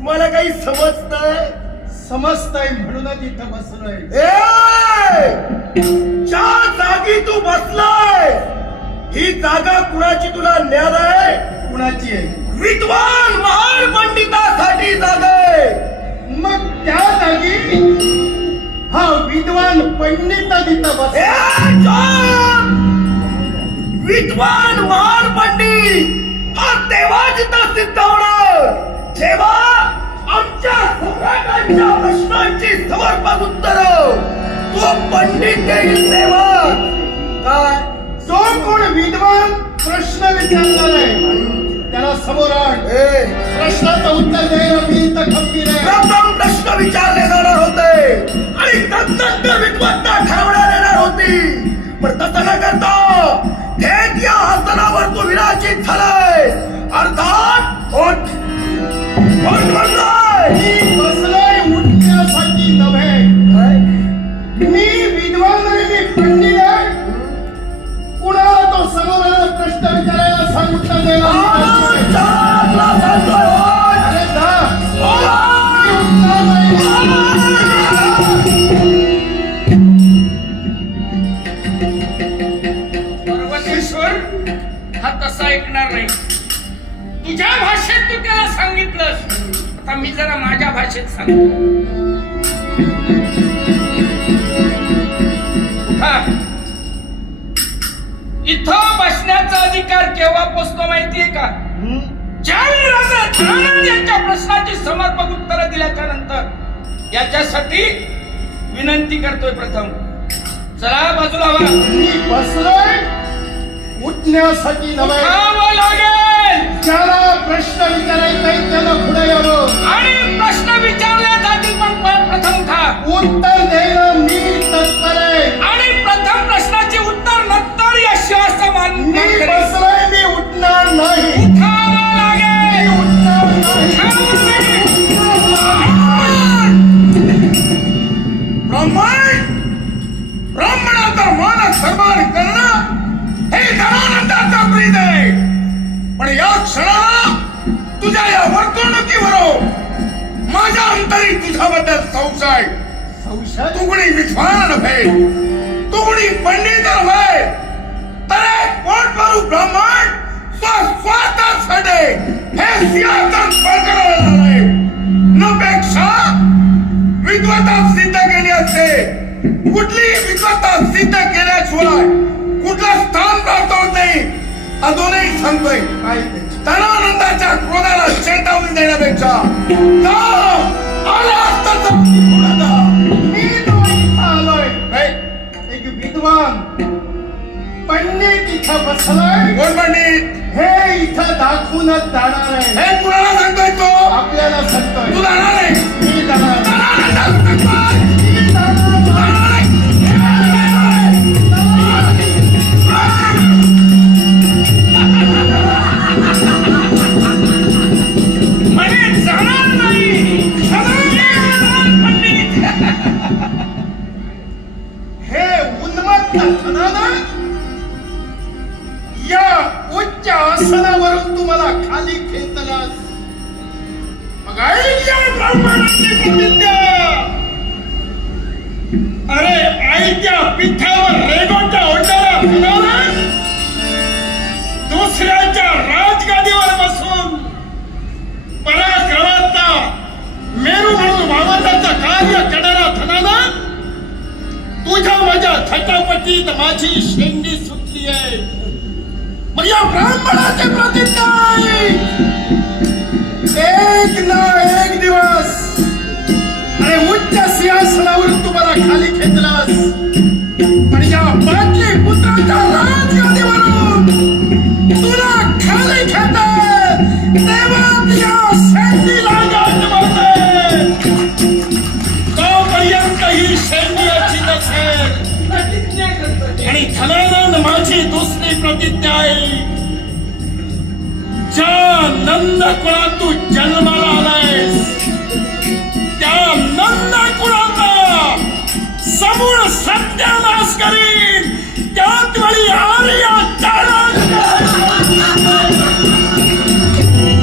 मला काही समजतंय? समजतंय म्हणूनच इथं बसलोय. ज्या जागी तू बसलाय ही जागा कुणाची तुला ज्ञान आहे? कुणाची आहे? विद्वान महान पंडिता विद्वान महान पंडित हा तेव्हा जिथं सिद्ध होणार जेव्हा आमच्या सम्राटांच्या प्रश्नांची समर्पक उत्तर तो पंडित देईल तेव्हा. काय? जो कोण विद्वान प्रश्न विचारणार आहे त्याला समोर आण. प्रश्नाचं उत्तर द्यायला विद्वान मी पंडित आहे. कुणाला तो प्रश्न विचारायला हा तसा ऐकणार नाही. तुझ्या भाषेत तू त्याला सांगितलंस. आता मी जरा माझ्या भाषेत सांगतो. इथं बसण्याचा अधिकार केव्हा पोचतो माहितीये का? ज्यावेळी राजा धनानंद यांच्या प्रश्नाची समर्पक उत्तरं दिल्याच्या नंतर याच्यासाठी विनंती करतोय प्रथम. चला बाजूला व्हा मी बसलोय. उठण्यासाठी नव्हे. उठावं. माझ्या अंतरी तुझ्याबद्दल संशय। संशय? तू कोणी विद्वान नव्हे तू कोणी पंडित नव्हे तर एक पोटभरू ब्राह्मण स्वस्वार्थासाठी हे सिंहासन पळकरायला आलाय नपेक्षा विद्वत्ता सिद्ध केली असते कुठली विद्वत्ता सिद्ध केल्याशिवाय कुठलं स्थान प्राप्त होत नाही। अजूनही सांगतोय. काय ते? धनानंदाच्या क्रोधाला चेतावणी देण्यापेक्षा आला तो एक विद्वान पंडित इथं बसलाय. कोण पंडित हे इथं दाखवूनच जाणार आहे. हे कुणाला सांगतोय तो? आपल्याला तू सांगतोय जाणार नाही मी जाणार धनानं या उच्च आसनावरून तुम्हाला खाली खेचलास. मग ऐक या ब्राह्मणाची प्रतिज्ञा अरे आईच्या पिठावर रेगोटा ओटाला दुसऱ्याच्या माझी शेंडी सुटली आहे मग या ब्राह्मणाची प्रतिज्ञा एक ना एक दिवस. अरे उच्च सिंहासनावर तुम्हाला खाली खेचलास. पण या पाचवी पुत्राच्या राजगादीवरून धनानंद माझी दुसरी प्रतिज्ञा आहे. ज्या नंद कुळात तू जन्माला आलायस त्या नंद समूळ सत्यानाश करीन. त्याच वेळी